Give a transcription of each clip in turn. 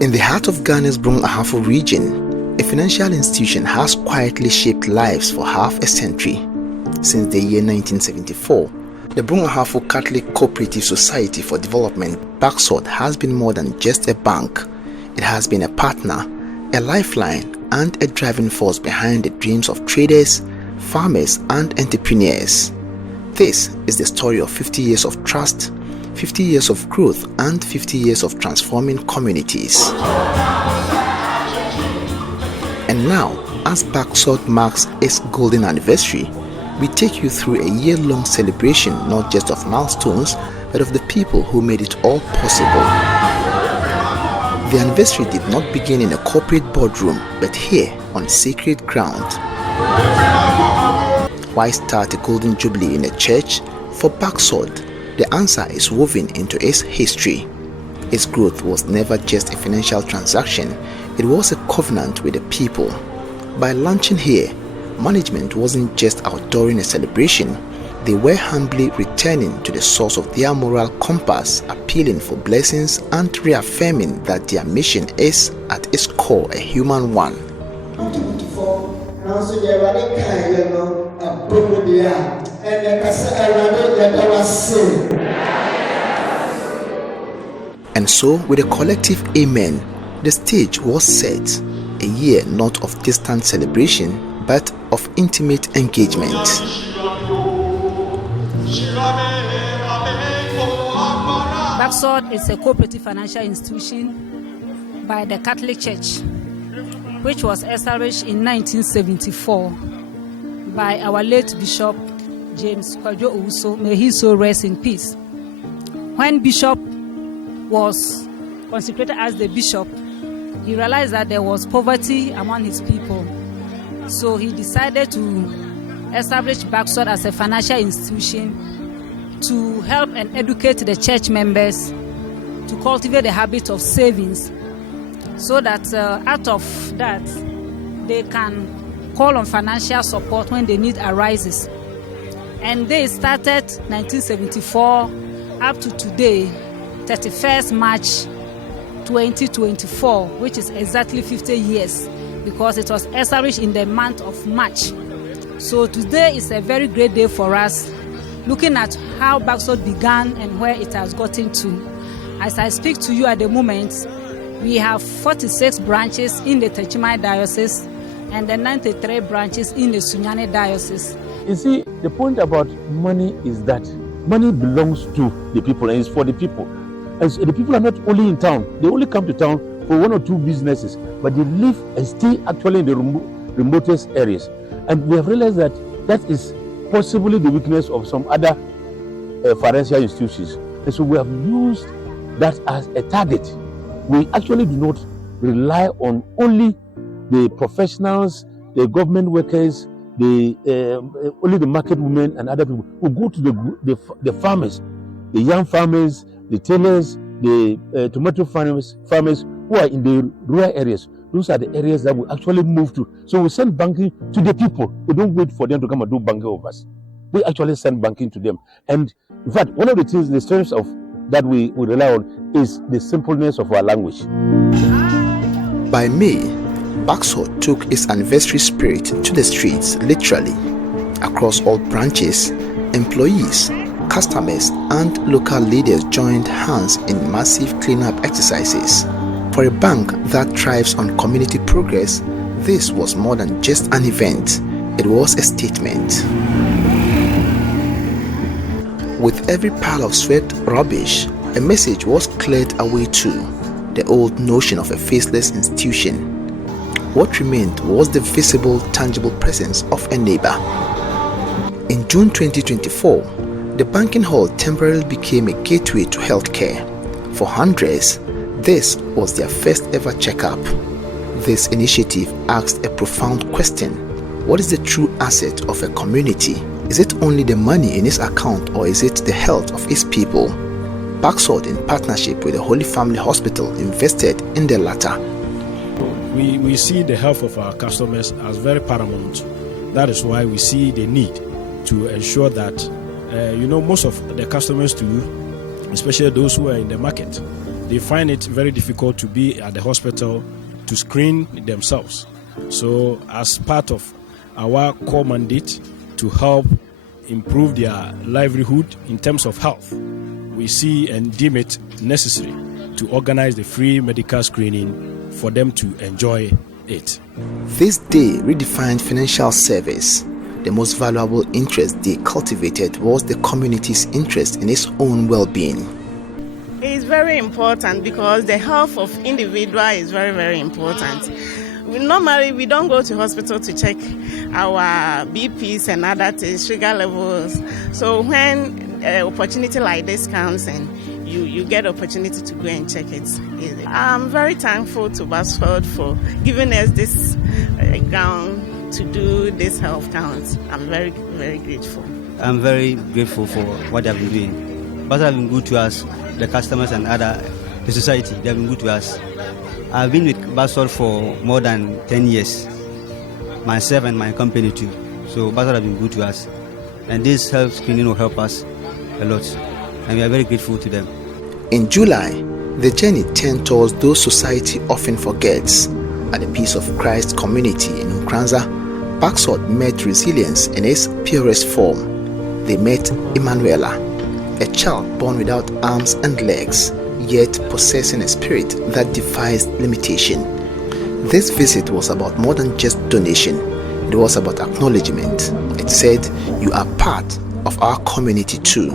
In the heart of Ghana's Brong Ahafo region, a financial institution has quietly shaped lives for half a century. Since the year 1974, the Brong Ahafo Catholic Cooperative Society for Development, BACCSOD, has been more than just a bank. It has been a partner, a lifeline, and a driving force behind the dreams of traders, farmers, and entrepreneurs. This is the story of 50 years of trust, 50 years of growth, and 50 years of transforming communities. And now, as BACCSOD marks its golden anniversary, we take you through a year-long celebration not just of milestones, but of the people who made it all possible. The anniversary did not begin in a corporate boardroom, but here on sacred ground. Why start a golden jubilee in a church? For BACCSOD, the answer is woven into its history. Its growth was never just a financial transaction, it was a covenant with the people. By launching here, management wasn't just outdooring a celebration, they were humbly returning to the source of their moral compass, appealing for blessings and reaffirming that their mission is, at its core, a human one. And so, with a collective amen, the stage was set. A year not of distant celebration, but of intimate engagement. BACCSOD is a cooperative financial institution by the Catholic Church, which was established in 1974 by our late Bishop James Kwadwo Owusu. May he so rest in peace. When Bishop was consecrated as the bishop, he realized that there was poverty among his people. So he decided to establish BACCSOD as a financial institution to help and educate the church members to cultivate the habit of savings, so that out of that they can call on financial support when the need arises. And they started 1974 up to today, 31st March 2024, which is exactly 50 years, because it was established in the month of March. So today is a very great day for us, looking at how BACCSOD began and where it has gotten to. As I speak to you at the moment, we have 46 branches in the Techimai Diocese and the 93 branches in the Sunyani Diocese. You see, the point about money is that money belongs to the people and is for the people. And so the people are not only in town, they only come to town for one or two businesses, but they live and stay actually in the remotest areas. And we have realized that that is possibly the weakness of some other financial institutions. And so we have used that as a target. We actually do not rely on only the professionals, the government workers, only the market women and other people. We go to the farmers, the young farmers, the tailors, the tomato farmers who are in the rural areas. Those are the areas that we actually move to. So we send banking to the people. We don't wait for them to come and do banking of us. We actually send banking to them. And in fact, one of the things, the strengths of that we rely on is the simpleness of our language. By May, BACCSOD took its anniversary spirit to the streets, literally. Across all branches, employees, customers, and local leaders joined hands in massive cleanup exercises. For a bank that thrives on community progress, this was more than just an event, it was a statement. With every pile of swept rubbish, a message was cleared away too, the old notion of a faceless institution. What remained was the visible, tangible presence of a neighbor. In June 2024, the banking hall temporarily became a gateway to healthcare. For hundreds, this was their first ever checkup. This initiative asked a profound question. What is the true asset of a community? Is it only the money in its account, or is it the health of its people? BACCSOD, in partnership with the Holy Family Hospital, invested in the latter. We see the health of our customers as very paramount. That is why we see the need to ensure that most of the customers too, especially those who are in the market, they find it very difficult to be at the hospital to screen themselves. So as part of our core mandate to help improve their livelihood in terms of health, we see and deem it necessary to organize the free medical screening for them to enjoy it. This day redefined financial service. The most valuable interest they cultivated was the community's interest in its own well-being. It's very important because the health of individual is very, very important. Normally, we don't go to hospital to check our BPs and other things, sugar levels. So when an opportunity like this comes and you get opportunity to go and check it. I'm very thankful to BACCSOD for giving us this ground to do this health count. I'm very, very grateful. I'm very grateful for what they've been doing. BACCSOD have been good to us, the customers and the society. They've been good to us. I've been with BACCSOD for more than 10 years, myself and my company too. So BACCSOD have been good to us. And this health screening will help us a lot. And we are very grateful to them. In July, the journey turned towards those society often forgets. At the Peace of Christ community in Nkranza, BACCSOD met resilience in its purest form. They met Emanuela, a child born without arms and legs, yet possessing a spirit that defies limitation. This visit was about more than just donation. It was about acknowledgement. It said, "You are part of our community too."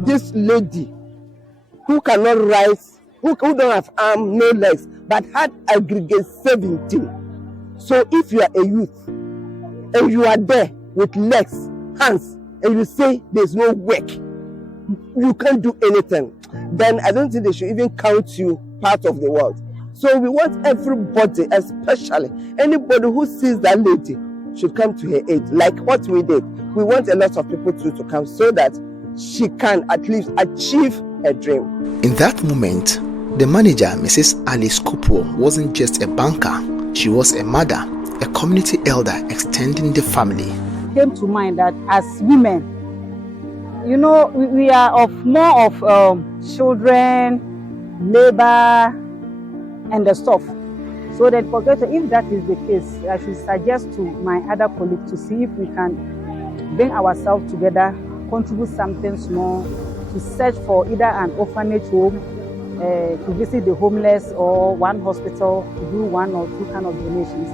This lady who cannot rise, who don't have arms, no legs, but had aggregate 17. So if you are a youth and you are there with legs, hands, and you say there's no work, you can't do anything, then I don't think they should even count you part of the world. So we want everybody, especially anybody who sees that lady, should come to her aid, like what we did. We want a lot of people to come so that she can at least achieve her dream. In that moment, the manager, Mrs. Alice Kupo, wasn't just a banker. She was a mother, a community elder extending the family. It came to mind that as women, you know, we are more of children, labor, and the stuff. So that if that is the case, I should suggest to my other colleagues to see if we can bring ourselves together, contribute something small, to search for either an orphanage home, to visit the homeless, or one hospital, to do 1 or 2 kind of donations.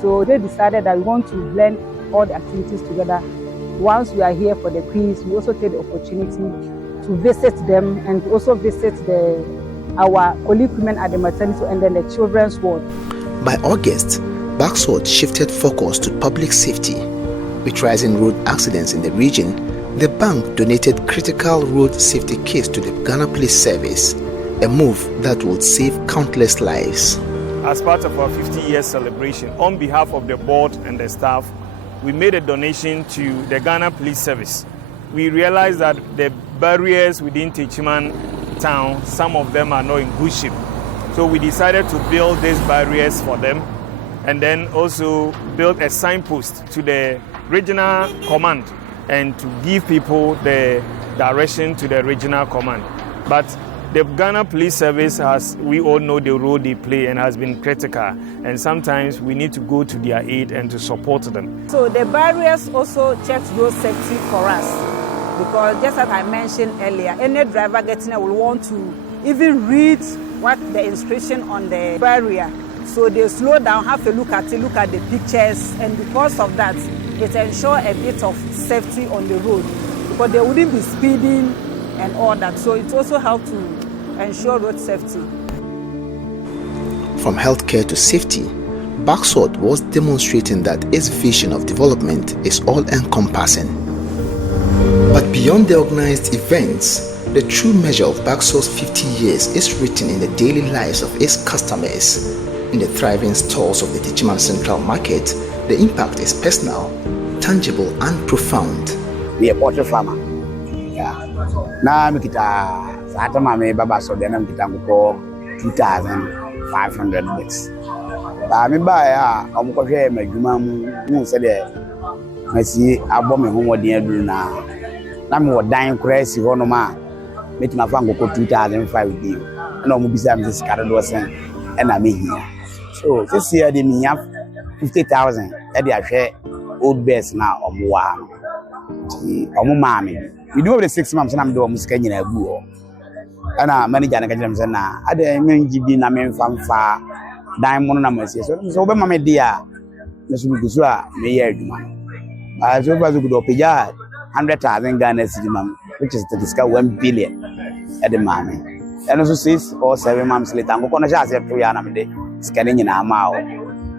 So they decided that we want to blend all the activities together. Once we are here for the quiz, we also take the opportunity to visit them and to also visit our colleague women at the maternity and then the children's ward. By August, BACCSOD shifted focus to public safety. With rising road accidents in the region, the bank donated critical road safety kits to the Ghana Police Service, a move that would save countless lives. As part of our 50-year celebration, on behalf of the board and the staff, we made a donation to the Ghana Police Service. We realized that the barriers within Techiman town, some of them are not in good shape. So we decided to build these barriers for them and then also build a signpost to the regional command and to give people the direction to the regional command. But the Ghana Police Service has, we all know the role they play and has been critical, and sometimes we need to go to their aid and to support them. So the barriers also check road safety for us, because just as I mentioned earlier, any driver getting there will want to even read what the inscription on the barrier. So they slow down, have a look at it, look at the pictures, and because of that, it ensures a bit of safety on the road, because they wouldn't be speeding and all that. So it also helps to ensure road safety. From healthcare to safety, BACCSOD was demonstrating that its vision of development is all-encompassing. But beyond the organized events, the true measure of BACCSOD's 50 years is written in the daily lives of its customers. In the thriving stores of the Techiman Central Market, the impact is personal, tangible, and profound. We are a poultry farmer. Now I'm Satama BACCSOD, then I'm 2,500 bits. I'm buy a my Jumam, said, I see a bomb home what the end now. I'm more dying crazy, one of my, make my family go 2,005 with you. ɛna ɔmo bisa me sɛ sika dodoɔ sɛn ɛna mehia so this year de mehia 50,000 ɛde ahwɛ old bears na ɔmo wɔ ha ɔmo maa me within over the 6 months na mede ɔmo sika nyinaa gu hɔ ɛna manager no ka kyerɛ me sɛ na ade mengye bi na memfa dan mu no na masie so wobɛma me de a na so megu so a meyɛ adwuma no so far so good ɔpagya 100,000 Ghana cedi ma me which is the discount 1 billion ɛde maa me ɛno so 6 or 7 months later nkɔkɔ no hyɛ aseɛ to yɛ na mede sika no nyinaa maa hɔ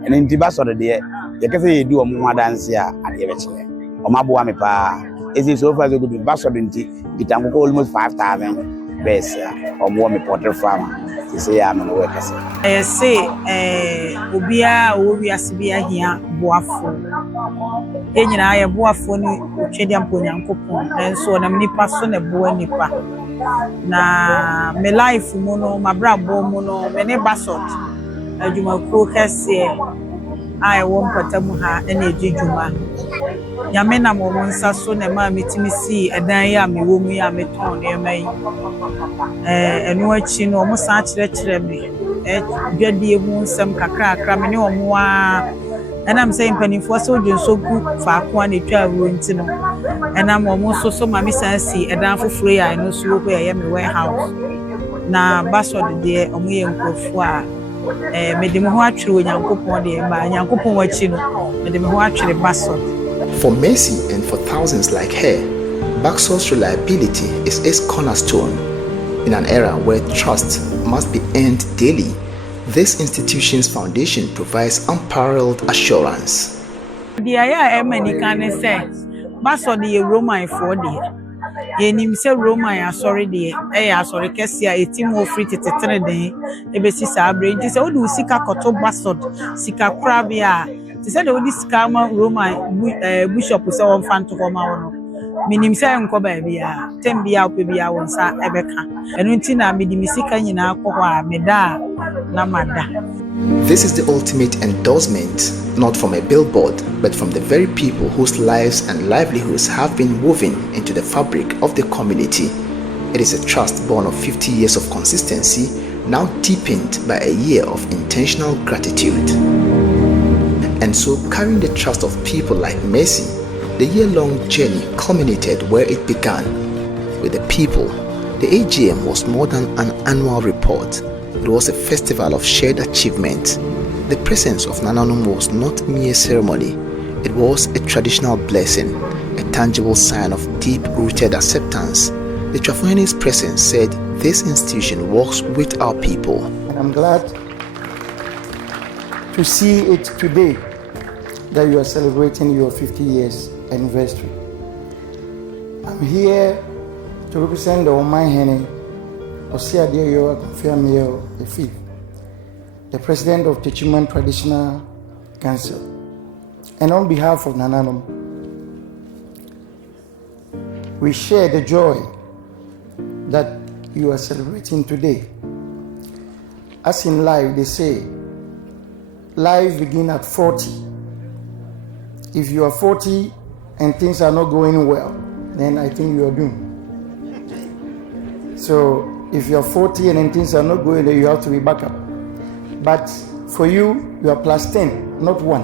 ɛno nti BACCSOD deɛ yɛkɛ sɛ yɛdi ɔmo ho adanse a adeɛ bɛkyerɛ ɔmo aboa me paa ɛsi so far so good BACCSOD nti kita nkɔkɔ almost 5,000 bears a ɔmo wɔ me poultry farm a sɛ yɛ ano no wɔ kɛsɛ ɛsɛ obiara wɔ wiase bi ahia boafo yɛn nyinaa yɛ boafo ne otwɛdi ampo Nyankopɔn nanso ɔnam nipa so na boa nipa na me life mu no mabrabɔ mu no me ne BACCSOD adwumakuo kɛseɛ a ɛwɔ mpɔtam ha ɛna ɛdi dwuma nyame nam wɔ nsa so na ma metimi si ɛdan yi a mewɔ mu yi a metɔn nneɛma yi ɛno akyi no ɔmo san kyerɛkyerɛ me dwadie mu nsɛm kakrakra me ne ɔmo a ɛnam sɛ mpanimfoɔ sɛ wodwe nso gu faako a na ɛtwa awuro nti no ɛnam ɔmo nso so ma me san si ɛdan foforɔ yi a ɛno nso wɔ hɔ yɛyɛ me warehouse na BACCSOD deɛ ɔmo yɛ nkurɔfoɔ a mede me ho atwere wɔ Nyankopɔn deɛ ma Nyankopɔn wakyi no mede me ho atwere BACCSOD. For Mercy and for thousands like her, BACCSOD's reliability is its cornerstone. In an era where trust must be earned daily, this institution's foundation provides unparalleled assurance. The aya emani kan say BACCSOD ye Roman for dear. Yenim say Roman asori dear, asori kesi a etim wo free tetetere den ebesi sa abre nti say wo du sika koto BACCSOD sika krabia ti say the sika ma Roman bishop say won fan to come ma wono minim say enko ba bia tem bia ope bia won sa ebeka enu nti na medi misika nyina akọ a meda na mada. This is the ultimate endorsement, not from a billboard, but from the very people whose lives and livelihoods have been woven into the fabric of the community. It is a trust born of 50 years of consistency, now deepened by a year of intentional gratitude. And so, carrying the trust of people like Mercy, the year-long journey culminated where it began, with the people. The AGM was more than an annual report. It was a festival of shared achievement. The presence of Nananom was not mere ceremony. It was a traditional blessing, a tangible sign of deep-rooted acceptance. The Trafuani's presence said this institution works with our people. And I'm glad to see it today that you are celebrating your 50 years anniversary. I'm here to represent the Oman Hene Osiadio Confirmio the the President of the Techiman Traditional Council, and on behalf of Nananom, we share the joy that you are celebrating today. As in life, they say, life begins at 40. If you are 40 and things are not going well, then I think you are doomed. So if you are 40 and things are not going well, you have to be back up. But for you, you are plus 10, not 1.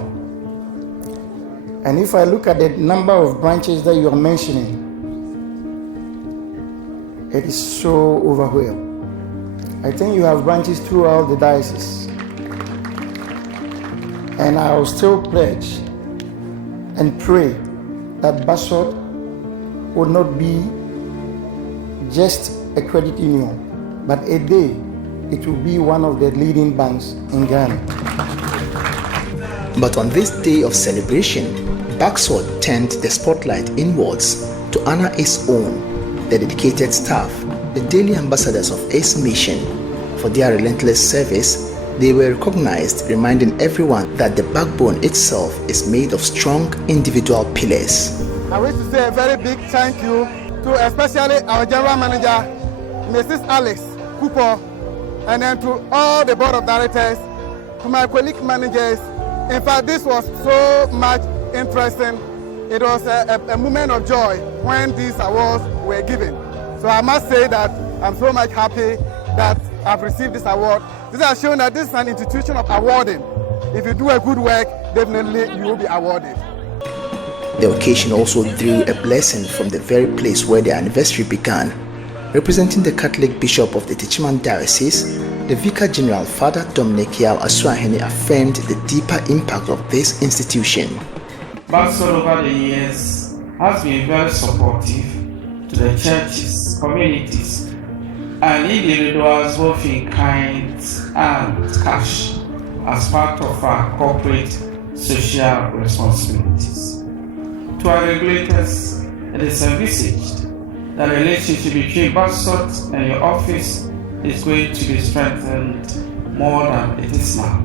And if I look at the number of branches that you are mentioning, it is so overwhelming. I think you have branches throughout the diocese. And I will still pledge and pray that BACCSOD will not be just a credit union, but a day it will be one of the leading banks in Ghana. But on this day of celebration, BACCSOD turned the spotlight inwards to honor its own, the dedicated staff, the daily ambassadors of its mission. For their relentless service, they were recognized, reminding everyone that the backbone itself is made of strong individual pillars. I wish to say a very big thank you to especially our General Manager, Mrs. Alex Cooper, and then to all the Board of Directors, to my colleague managers. In fact, this was so much interesting. It was a moment of joy when these awards were given. So I must say that I'm so much happy that have received this award. This has shown that this is an institution of awarding. If you do a good work, definitely you will be awarded. The occasion also drew a blessing from the very place where the anniversary began. Representing the Catholic Bishop of the Techiman Diocese, the Vicar General Father Dominic Yao Asuahene affirmed the deeper impact of this institution. BACCSOD over the years has been very supportive to the churches, communities, and individuals both in kind and cash as part of our corporate social responsibilities. To our regulators, it is envisaged that the relationship between BACCSOD and your office is going to be strengthened more than it is now.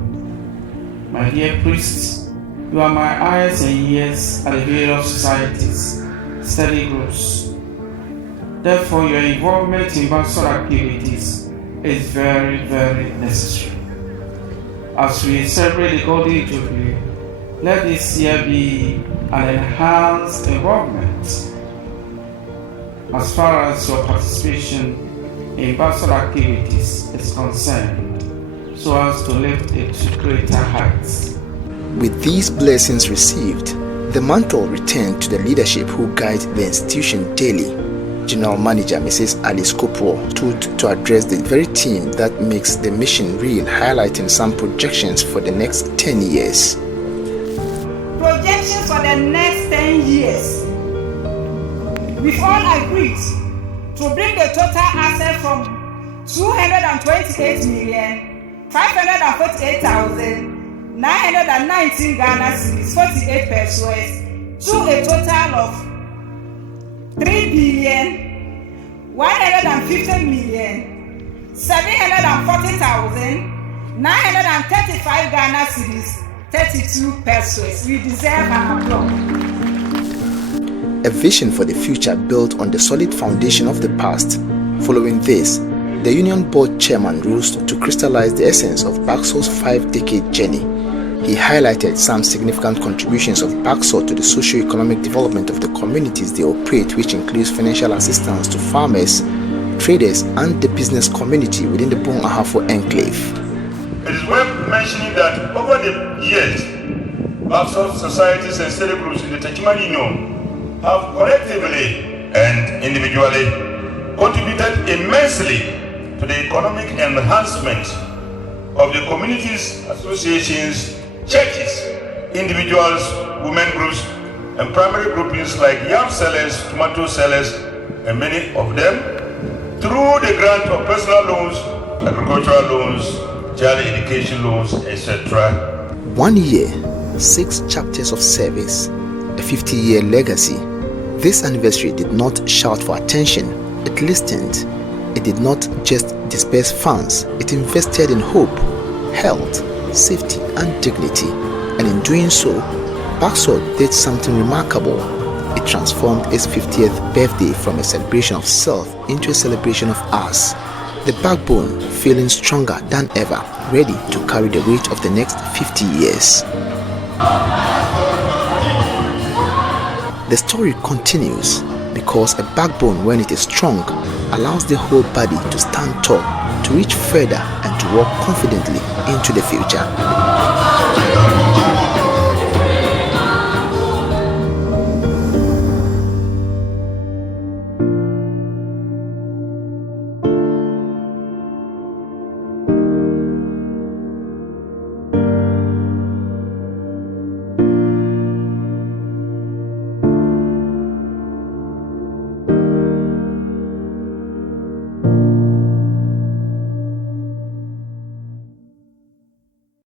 My dear priests, you are my eyes and ears at the various societies, study groups. Therefore, your involvement in BACCSOD activities is very, very necessary. As we celebrate the Golden Jubilee, let this year be an enhanced involvement as far as your participation in BACCSOD activities is concerned, so as to lift it to greater heights. With these blessings received, the mantle returned to the leadership who guide the institution daily. General Manager Mrs. Alice Kupo stood to address the very team that makes the mission real, highlighting some projections for the next 10 years. Projections for the next 10 years. We've all agreed to bring the total asset from 228,548,919 Ghana cedis, 48 pesos, to a total of 3,150,740,935 Ghana cedis, 32 pesos. We deserve an applause. A vision for the future built on the solid foundation of the past. Following this, the Union Board Chairman rose to crystallize the essence of BACCSOD's 5-decade journey. He highlighted some significant contributions of BACCSOD to the socio-economic development of the communities they operate, which includes financial assistance to farmers, traders, and the business community within the Bong Ahafo enclave. It is worth mentioning that over the years, BACCSOD societies and study groups in the Techiman Union have collectively and individually contributed immensely to the economic enhancement of the communities, associations, churches, individuals, women groups, and primary groupings like yam sellers, tomato sellers, and many of them through the grant of personal loans, agricultural loans, child education loans, etc. 1 year, 6 chapters of service, a 50-year legacy. This anniversary did not shout for attention, it listened. It did not just disperse funds, it invested in hope, health, safety, and dignity. And in doing so, BACCSOD did something remarkable. It transformed its 50th birthday from a celebration of self into a celebration of us. The backbone feeling stronger than ever, ready to carry the weight of the next 50 years. The story continues because a backbone, when it is strong, allows the whole body to stand tall, to reach further, and to walk confidently into the future.